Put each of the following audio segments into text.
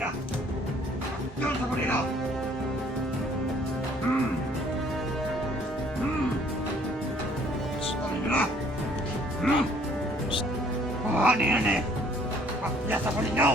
Manila! Doon sa Manila! Hmm! Hmm! Sa Manila! Hmm! Kuhanin yan eh! Pakyasa ko ninyo!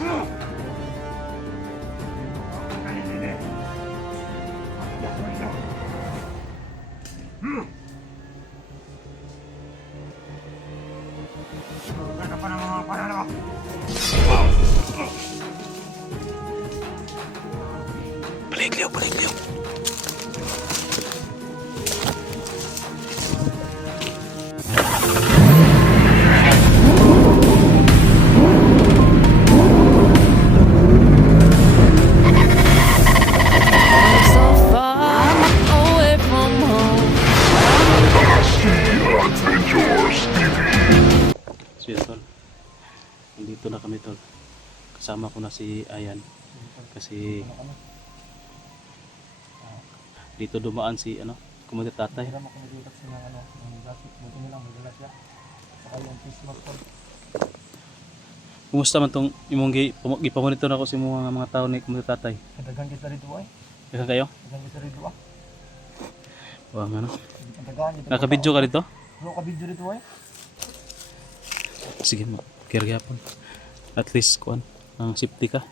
Hmm! Kuhanin yan eh! Pakyasa ko ninyo! Hmm! Sugar ka pa ng mga panalo! Balikliw, balikliw. So far away from home. So yun, tol. Nandito na kami, tol. Kasama ko na si Ayan. Kasi dito dumaan si Kumagat Tatay. Hindi naman kumulitas siya ng ng graphic. Buti nilang may dala siya. Saka yung face mask ko. Kumusta man tong imong gipamonitor ako sa mga tao ni Kumagat Tatay? Kadagan kita rito ay. Kaya kayo? Kadagan kita rito ah. Wah, ano? Kadagan kita. Nakabidyo ka dito? Ano ka video rito ay? Sige mo. Kaya gyapon. At least kuan ang safety ka.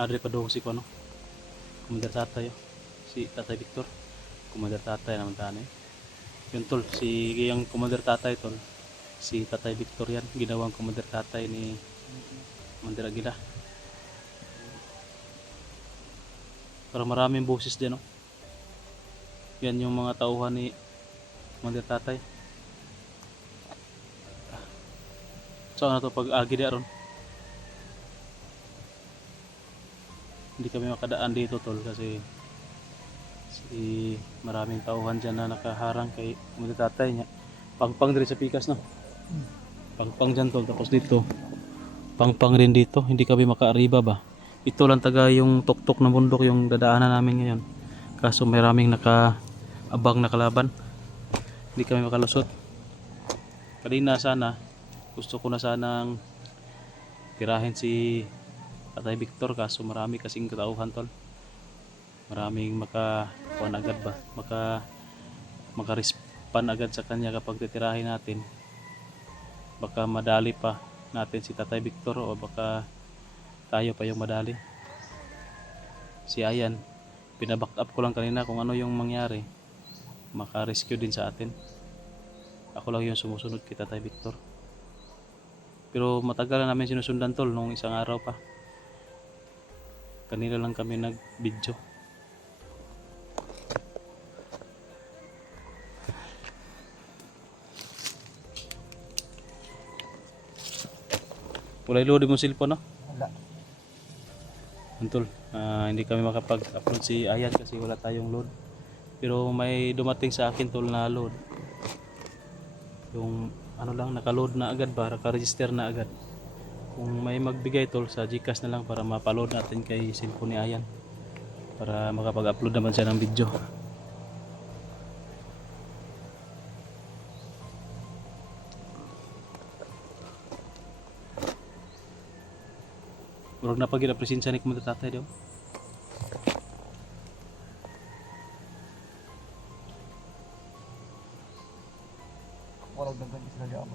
Adre pa daw si kuno. Kumagat Tatay. Si Tatay Victor. Kumagat Tatay naman tanay. Yun, tol, si yung Commander Tatay, tol. Si Tatay Victor yan, ginawang Commander Tatay ni Commander Aguila. Para maraming boses din, no? Yan yung mga tauhan ni Commander Tatay. So ano to, pag agi di aron? Hindi kami makadaan dito, tol, kasi maraming tauhan dyan na nakaharang kay Commander Tatay niya. Pangpang din sa pikas, no? Pangpang dyan, tol. Tapos dito pangpang rin dito, hindi kami makaariba ba. Ito lang taga yung tuktok ng bundok yung dadaanan namin ngayon, kaso maraming nakaabang na kalaban, hindi kami makalusot. Kanina sana gusto ko na sanang tirahin si Tatay Victor, kaso marami kasing katauhan, tol. Maraming makakuan agad ba, makarespan agad sa kanya kapag titirahin natin. Baka madali pa natin si Tatay Victor o baka tayo pa yung madali. Si Ayan, pinaback up ko lang kanina kung ano yung mangyari, maka-rescue din sa atin. Ako lang yung sumusunod kay Tatay Victor, pero matagal na namin sinusundan, tol, nung isang araw pa. Kanina lang kami nag-video. Wala load mo cellphone, no? Wala. Tol, hindi kami makapag-upload si Ayan kasi wala tayong load. Pero may dumating sa akin, tol, na load. Yung ano lang, naka-load na agad ba, naka-register na agad. Kung may magbigay, tol, sa GCash na lang para mapaload natin kay cellphone ni Ayan, para makapag-upload naman siya ng video. Murag na pag presensya ni Commander Tatay daw. Wala dagan sila di ako.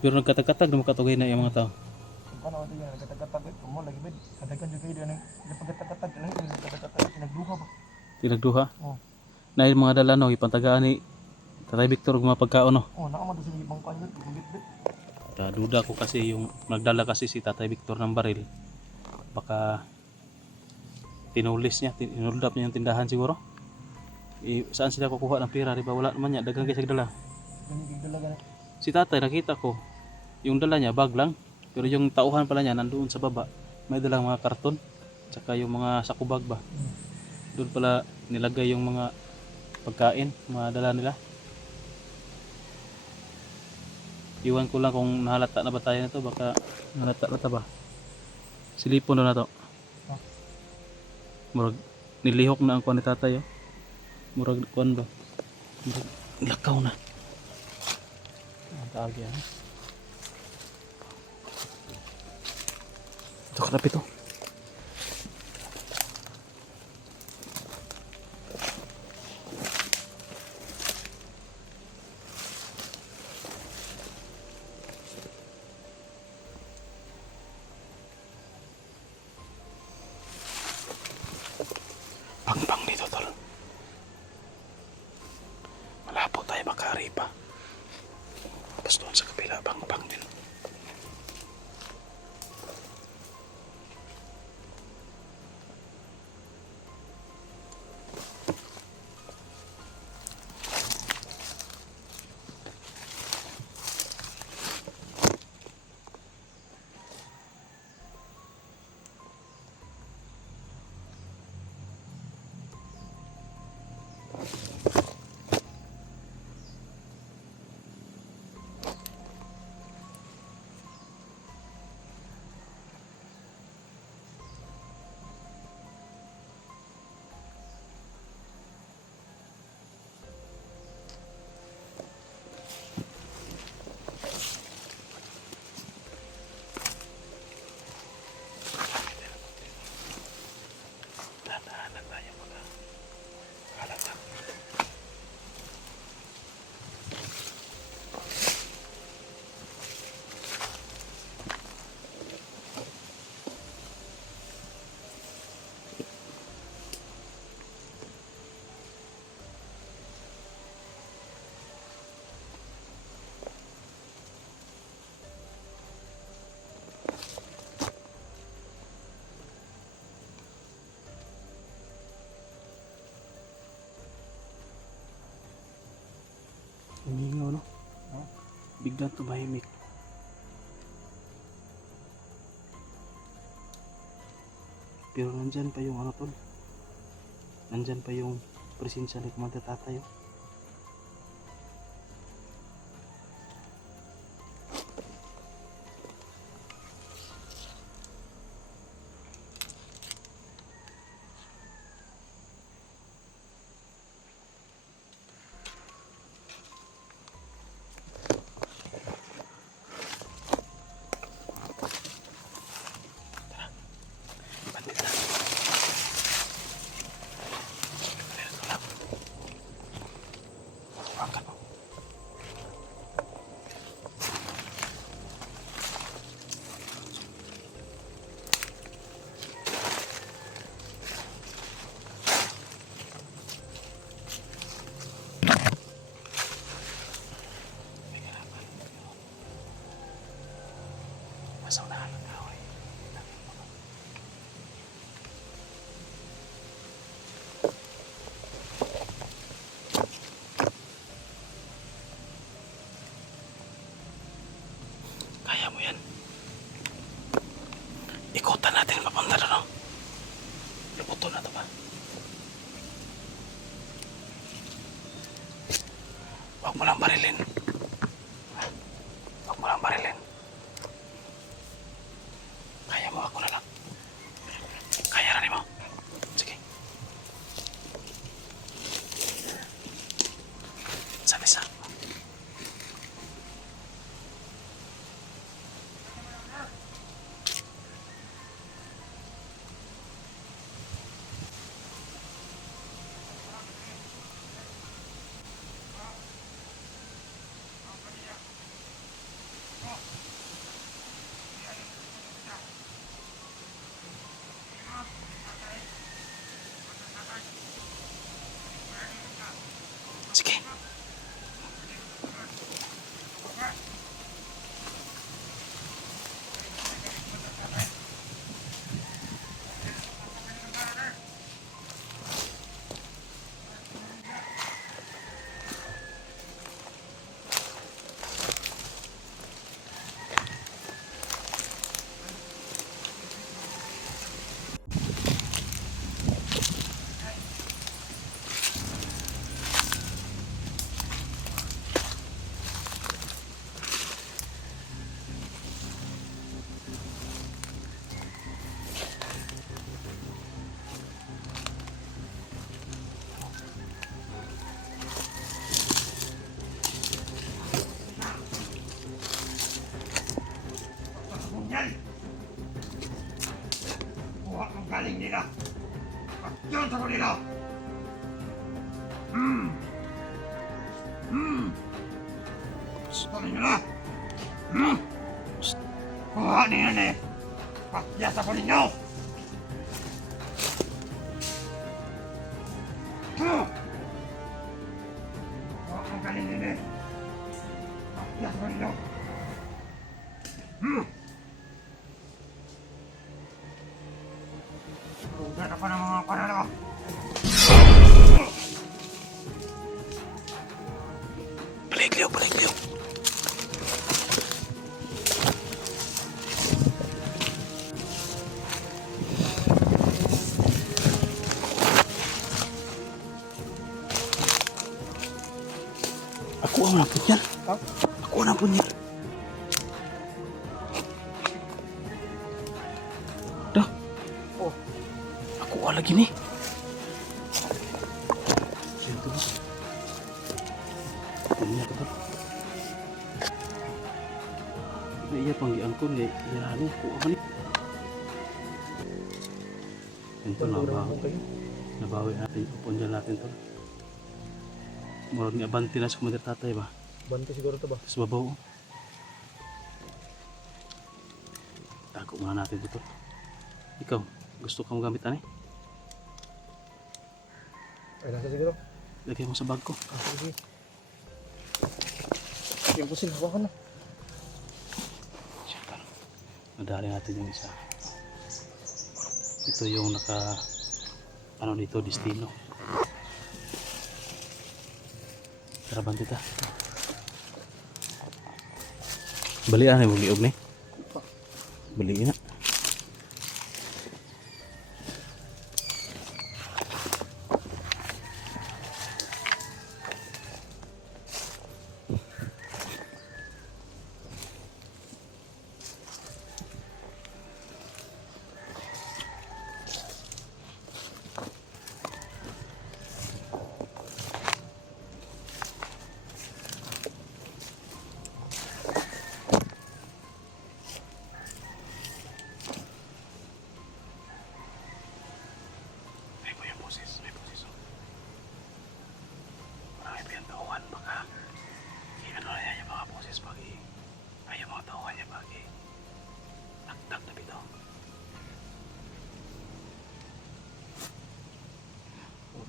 Pero nagkatag-katag na makatugay na yung mga tao. Kung ano ito yan, nagkatag-katag eh. Kung mo lagi ba, kadagan juga yun. Nagpagkatag-katag lang yun, nagkatag-katag. Nagduha ba? Tinagduha. Oo. Na yung mga dala, no, ipantagaan ni Tatay Victor kung mapagkaon, no. Oo, nakamado sila ibang kanyot. Ibang bit-bit. Duda ko kasi yung nagdala kasi si Tatay Victor ng baril, baka tinulis niya, tinuldap niya yung tindahan siguro. Saan sila kukuha ng pera, diba? Wala naman niya, dagang kasi dala. Ganigig dalaga na. Si Tatay, nakita ko yung dala niya bag lang, pero yung tauhan pala niya nandoon sa baba, may dalang mga karton tsaka yung mga sakubag ba, doon pala nilagay yung mga pagkain, mga dala nila. Iwan ko lang kung nahalata na ba tayo na to, baka nahalata na ta ba. Silipon na to. Murag nilihok na ang kuha ni Tatay, oh. Murag kuan ba? Murag lakaw na. Ang taagi yan. Ito kalapit to. Pang dito tol. Malabo tayo makaripa. Tapos doon sa kabila, pang din. Dahan-dahanan tayo halata. Humingaw no? Biglang tumahimik. Pero nandyan pa yung ano tol. Nandyan pa yung presensya ni Commander Tatay. Oh. Bandit na. Dito lang. Angkat mo. Nasa unahan ng kahoy. Kaya mo yan. Ikutan natin papunta na no. Luputo na to ba? Huwag mo lang barilin. Huwag mo lang barilin. Kaya mo, ako na lang. Kaya rin mo. Sige. Isa-isa. Sige. Tuloy nyo na! Kuhanin yan eh! Pakyasa ko ninyo! Huwag ang galing din eh! Pakyasa ko ninyo! Huwag ako ng mga panalo! Paligliw, paligliw. Ako ang napot yan. Ha? Ako ang napot yan. Dah. Oh. Ako ang lagi ni. Siyento ba? Ini apa tuh? Iya panggilan ko ni ano ko apa ni? Ito nabawi natin upon dyan natin to. Murag ni abanti na sa kumadir tatay ba? Bante siguro to ba? Sa babaw. Tago muna natin ito. Ikaw, gusto kang gamit ani? Ay, nasa siguro. Lagay mo sa bag ko. Ah, sige. Yung pusin, hawakan na. Siyempre, madali natin yung isa. Ito yung ano dito, destino. Tara banti ta. Balian na yung liog ni. Baliin na.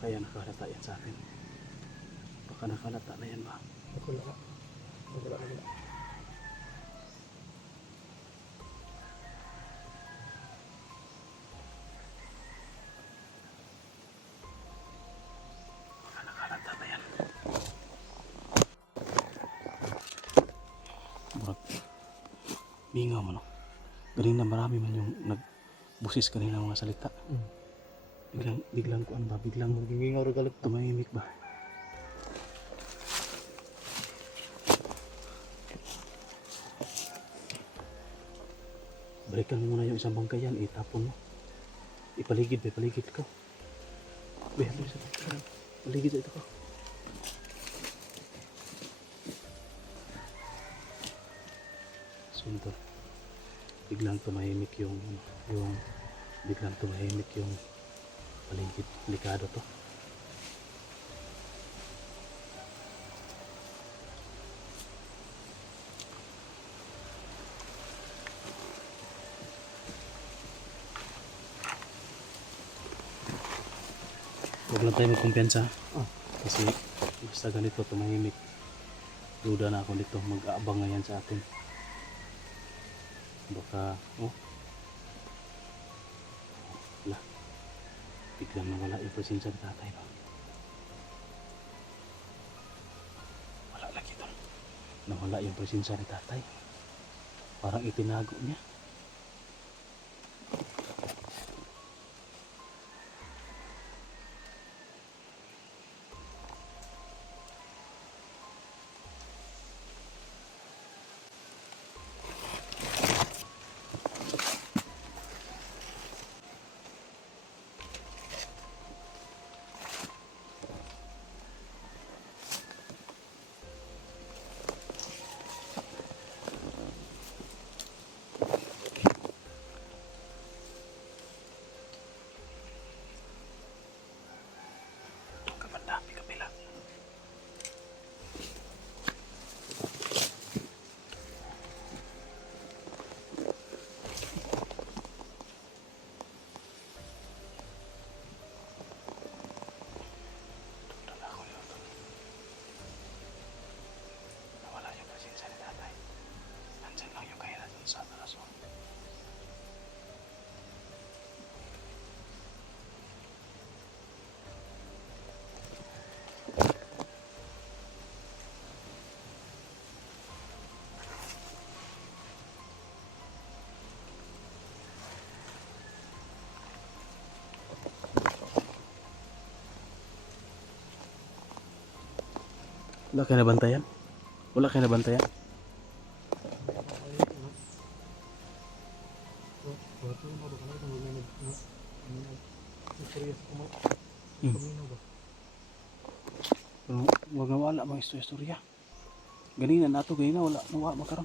Kaya nakalata yan sa atin. Baka nakalata na yan ba? Wala na. Wala na. Baka nakalata na yan. Burak. Bingaw mo no. Galing na marami man yung nagbusis kanina mga salita. Biglang kuan ba? Biglang Magiging oro galit. tumahimik ba? Balikan mo muna yung isang bangkayan, itapon mo. Ipaligid ko. Paligid ito ko. Sunod. Biglang tumahimik yung paligid. Delikado to. Huwag lang tayo magkumpiyansa. Kasi basta ganito tumahimik. Duda na ako dito. Mag-aabang nga yan sa atin. Baka, wala. Biglang nawala yung presensya ng tatay ba? Wala lagi doon. Nawala yung presensya ng tatay. Parang itinago niya. Wala kayo nabantayan? Wala kayo nabantayan? Pero wag na wala mga istorya. Ganina nato ganina wala makaram.